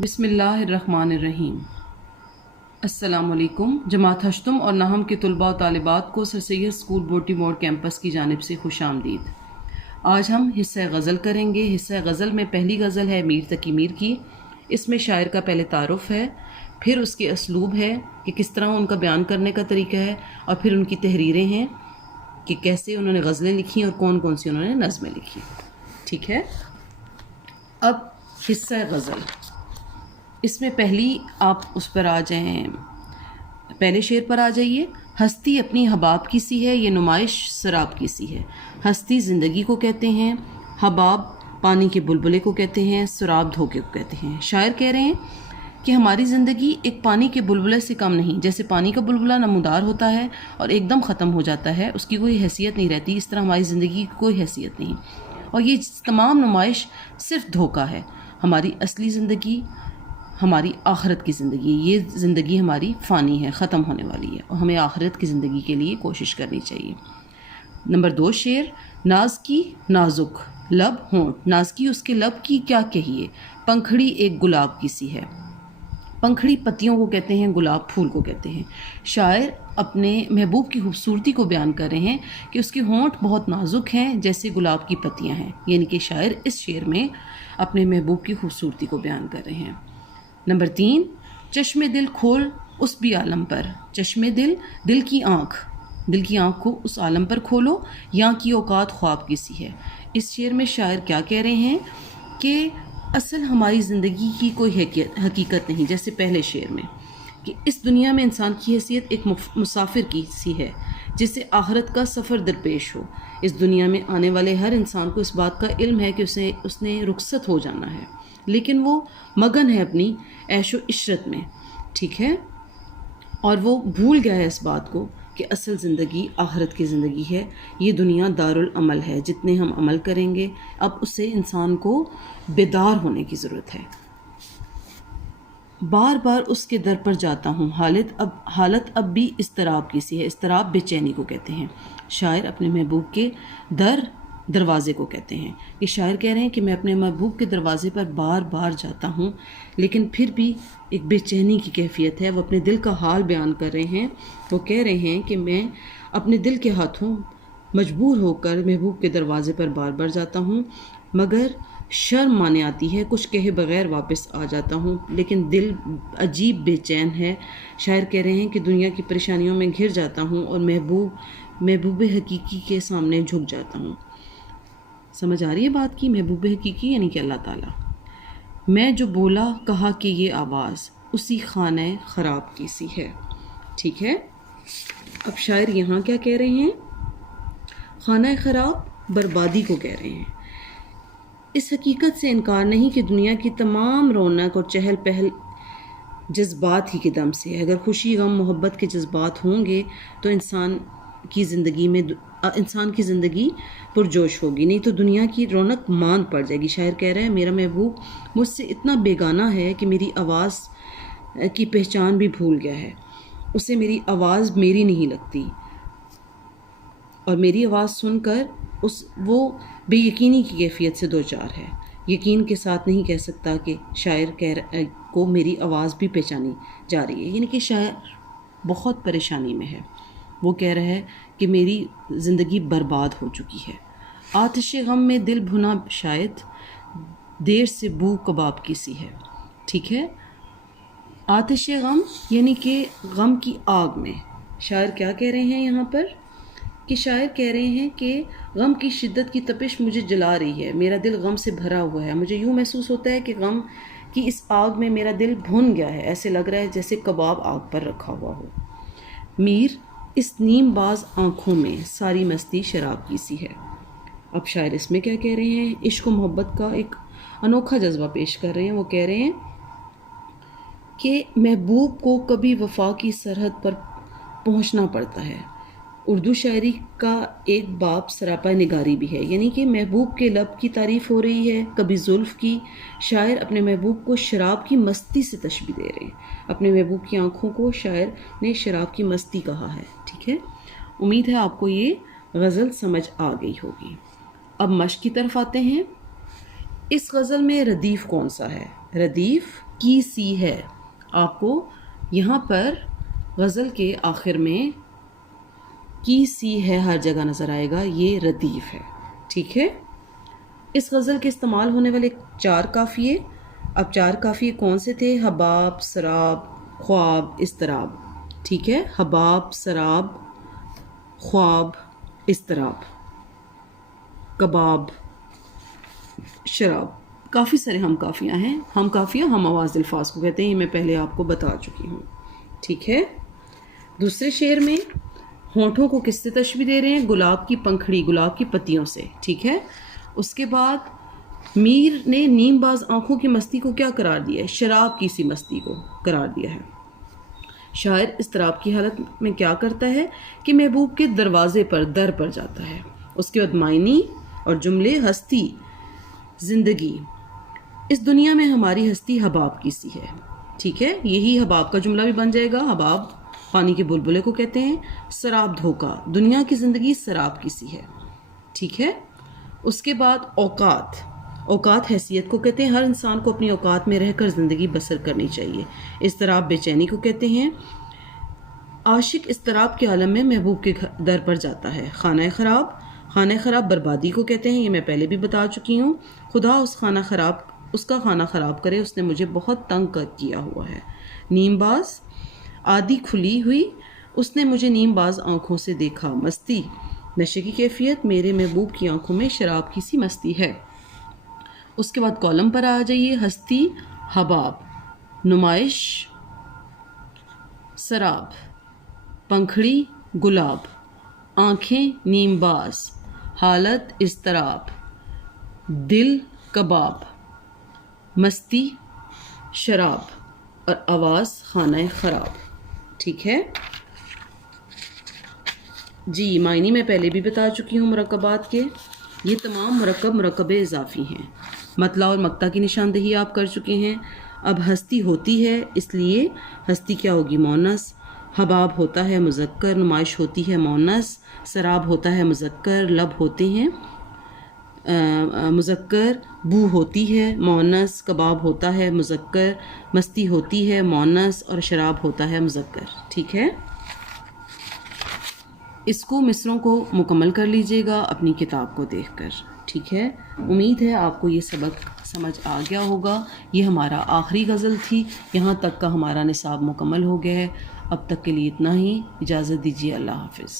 بسم اللہ الرحمن الرحیم۔ السلام علیکم۔ جماعت ہشتم اور نہم کے طلباء و طالبات کو سر سید اسکول بوٹی موڑ کیمپس کی جانب سے خوش آمدید۔ آج ہم حصہ غزل کریں گے۔ حصہ غزل میں پہلی غزل ہے میر تقی میر کی۔ اس میں شاعر کا پہلے تعارف ہے، پھر اس کے اسلوب ہے کہ کس طرح ان کا بیان کرنے کا طریقہ ہے، اور پھر ان کی تحریریں ہیں کہ کیسے انہوں نے غزلیں لکھی اور کون کون سی انہوں نے نظمیں لکھی۔ ٹھیک ہے، اب حصہ غزل، اس میں پہلی آپ اس پر آ جائیں، پہلے شعر پر آ جائیے۔ ہستی اپنی حباب کی سی ہے، یہ نمائش سراب کی سی ہے۔ ہستی زندگی کو کہتے ہیں، حباب پانی کے بلبلے کو کہتے ہیں، سراب دھوکے کو کہتے ہیں۔ شاعر کہہ رہے ہیں کہ ہماری زندگی ایک پانی کے بلبلے سے کم نہیں۔ جیسے پانی کا بلبلہ نمودار ہوتا ہے اور ایک دم ختم ہو جاتا ہے، اس کی کوئی حیثیت نہیں رہتی، اس طرح ہماری زندگی کی کوئی حیثیت نہیں، اور یہ تمام نمائش صرف دھوکہ ہے۔ ہماری اصلی زندگی، ہماری آخرت کی زندگی، یہ زندگی ہماری فانی ہے، ختم ہونے والی ہے، اور ہمیں آخرت کی زندگی کے لیے کوشش کرنی چاہیے۔ نمبر 2 شعر، ناز کی نازک لب ہونٹ، ناز کی اس کے لب کی کیا کہیے، پنکھڑی ایک گلاب کی سی ہے۔ پنکھڑی پتیوں کو کہتے ہیں، گلاب پھول کو کہتے ہیں۔ شاعر اپنے محبوب کی خوبصورتی کو بیان کر رہے ہیں کہ اس کے ہونٹ بہت نازک ہیں جیسے گلاب کی پتیاں ہیں، یعنی کہ شاعر اس شعر میں اپنے محبوب کی خوبصورتی کو بیان کر رہے ہیں۔ نمبر 3، چشم دل کھول اس بھی عالم پر، چشم دل، دل کی آنکھ کو اس عالم پر کھولو، یہاں کی اوقات خواب کی سی ہے۔ اس شعر میں شاعر کیا کہہ رہے ہیں کہ اصل ہماری زندگی کی کوئی حقیقت نہیں، جیسے پہلے شعر میں کہ اس دنیا میں انسان کی حیثیت ایک مسافر کی سی ہے جسے آخرت کا سفر درپیش ہو۔ اس دنیا میں آنے والے ہر انسان کو اس بات کا علم ہے کہ اس نے رخصت ہو جانا ہے، لیکن وہ مگن ہے اپنی عیش و عشرت میں، ٹھیک ہے، اور وہ بھول گیا ہے اس بات کو کہ اصل زندگی آخرت کی زندگی ہے۔ یہ دنیا دارالعمل ہے، جتنے ہم عمل کریں گے اب اس سے انسان کو بیدار ہونے کی ضرورت ہے۔ بار بار اس کے در پر جاتا ہوں، حالت اب بھی اضطراب کی سی ہے۔ اضطراب بے چینی کو کہتے ہیں۔ شاعر اپنے محبوب کے دروازے کو کہتے ہیں کہ شاعر کہہ رہے ہیں کہ میں اپنے محبوب کے دروازے پر بار بار جاتا ہوں، لیکن پھر بھی ایک بے چینی کی کیفیت ہے۔ وہ اپنے دل کا حال بیان کر رہے ہیں، وہ کہہ رہے ہیں کہ میں اپنے دل کے ہاتھوں مجبور ہو کر محبوب کے دروازے پر بار بار جاتا ہوں، مگر شرم مانے آتی ہے، کچھ کہے بغیر واپس آ جاتا ہوں، لیکن دل عجیب بے چین ہے۔ شاعر کہہ رہے ہیں کہ دنیا کی پریشانیوں میں گھر جاتا ہوں اور محبوب حقیقی کے سامنے جھک جاتا ہوں۔ سمجھ آ رہی ہے بات کی؟ محبوب حقیقی یعنی کہ اللہ تعالیٰ۔ میں جو بولا کہا کہ یہ آواز اسی خانہ خراب کی سی ہے، ٹھیک ہے۔ اب شاعر یہاں کیا کہہ رہے ہیں؟ خانہ خراب بربادی کو کہہ رہے ہیں۔ اس حقیقت سے انکار نہیں کہ دنیا کی تمام رونق اور چہل پہل جذبات ہی کے دم سے ہے۔ اگر خوشی، غم، محبت کے جذبات ہوں گے تو انسان کی زندگی پرجوش ہوگی، نہیں تو دنیا کی رونق ماند پڑ جائے گی۔ شاعر کہہ رہا ہے میرا محبوب مجھ سے اتنا بیگانہ ہے کہ میری آواز کی پہچان بھی بھول گیا ہے، اسے میری آواز میری نہیں لگتی، اور میری آواز سن کر وہ بے یقینی کی کیفیت سے دوچار ہے۔ یقین کے ساتھ نہیں کہہ سکتا کہ شاعر کو میری آواز بھی پہچانی جا رہی ہے، یعنی کہ شاعر بہت پریشانی میں ہے۔ وہ کہہ رہا ہے کہ میری زندگی برباد ہو چکی ہے۔ آتش غم میں دل بھنا شاید دیر سے بو کباب کی سی ہے، ٹھیک ہے۔ آتش غم یعنی کہ غم کی آگ میں۔ شاعر کیا کہہ رہے ہیں یہاں پر کہ شاعر کہہ رہے ہیں کہ غم کی شدت کی تپش مجھے جلا رہی ہے، میرا دل غم سے بھرا ہوا ہے، مجھے یوں محسوس ہوتا ہے کہ غم کی اس آگ میں میرا دل بھن گیا ہے، ایسے لگ رہا ہے جیسے کباب آگ پر رکھا ہوا ہو۔ میر اس نیم باز آنکھوں میں ساری مستی شراب کی سی ہے۔ اب شاعر اس میں کیا کہہ رہے ہیں؟ عشق و محبت کا ایک انوکھا جذبہ پیش کر رہے ہیں۔ وہ کہہ رہے ہیں کہ محبوب کو کبھی وفا کی سرحد پر پہنچنا پڑتا ہے۔ اردو شاعری کا ایک باب سراپا نگاری بھی ہے، یعنی کہ محبوب کے لب کی تعریف ہو رہی ہے، کبھی زلف کی۔ شاعر اپنے محبوب کو شراب کی مستی سے تشبیہ دے رہے ہیں۔ اپنے محبوب کی آنکھوں کو شاعر نے شراب کی مستی کہا ہے، ٹھیک ہے۔ امید ہے آپ کو یہ غزل سمجھ آ گئی ہوگی۔ اب مشق کی طرف آتے ہیں۔ اس غزل میں ردیف کون سا ہے؟ ردیف کی سی ہے. آپ کو یہاں پر غزل کے آخر میں کی سی ہے ہر جگہ نظر آئے گا، یہ ردیف ہے. ٹھیک ہے. اس غزل کے استعمال ہونے والے 4 قافیے. اب 4 قافیے کون سے تھے؟ حباب، سراب، خواب، اضطراب. ٹھیک ہے. حباب، سراب، خواب، اضطراب، کباب، شراب. کافی سارے ہم قافیہ ہیں. ہم قافیہ ہم آواز الفاظ کو کہتے ہیں، یہ میں پہلے آپ کو بتا چکی ہوں. ٹھیک ہے. دوسرے شعر میں ہونٹوں کو کس سے تشبیہ دے رہے ہیں؟ گلاب کی پنکھڑی، گلاب کی پتیوں سے. ٹھیک ہے. اس کے بعد میر نے نیم باز آنکھوں کی مستی کو کیا قرار دیا ہے؟ شراب کی سی مستی کو قرار دیا ہے. شاعر اضطراب کی حالت میں کیا کرتا ہے کہ محبوب کے دروازے پر، در پر جاتا ہے. اس کے بعد معنی اور جملے. ہستی، زندگی. اس دنیا میں ہماری ہستی حباب کی سی ہے. ٹھیک ہے. یہی حباب کا جملہ بھی بن جائے گا. حباب پانی کے بلبلے کو کہتے ہیں. سراب، دھوکہ. دنیا کی زندگی سراب کی سی ہے. ٹھیک ہے. اس کے بعد اوقات. اوقات حیثیت کو کہتے ہیں. ہر انسان کو اپنی اوقات میں رہ کر زندگی بسر کرنی چاہیے. اضطراب بے چینی کو کہتے ہیں. عاشق اضطراب کے عالم میں محبوب کے در پر جاتا ہے. خانہ خراب. خانہ خراب بربادی کو کہتے ہیں، یہ میں پہلے بھی بتا چکی ہوں. خدا اس کا خانہ خراب کرے، اس نے مجھے بہت تنگ کیا ہوا ہے. نیم باز. آدھی کھلی ہوئی، اس نے مجھے نیم باز آنکھوں سے دیکھا. مستی، نشے کی کیفیت. میرے محبوب کی آنکھوں میں شراب کی سی مستی ہے. اس کے بعد کالم پر آ جائیے. ہستی، حباب، نمائش، سراب، پنکھڑی، گلاب، آنکھیں، نیم باز، حالت، اضطراب، دل، کباب، مستی، شراب، اور آواز، خانہ خراب. ٹھیک ہے. جی معنی میں پہلے بھی بتا چکی ہوں مرکبات کے. یہ تمام مرکب اضافی ہیں. مطلع اور مقطع کی نشاندہی آپ کر چکے ہیں. اب ہستی ہوتی ہے، اس لیے ہستی کیا ہوگی؟ مونس. حباب ہوتا ہے مذکر، نمائش ہوتی ہے مونس. سراب ہوتا ہے مذکر، لب ہوتے ہیں مذکر. بو ہوتی ہے مونس. کباب ہوتا ہے مذکر. مستی ہوتی ہے مونس، اور شراب ہوتا ہے مذکر. ٹھیک ہے. اس کو مصروں کو مکمل کر لیجئے گا اپنی کتاب کو دیکھ کر. ٹھیک ہے. امید ہے آپ کو یہ سبق سمجھ آ گیا ہوگا. یہ ہمارا آخری غزل تھی. یہاں تک کا ہمارا نصاب مکمل ہو گیا ہے. اب تک کے لیے اتنا ہی. اجازت دیجیے. اللہ حافظ.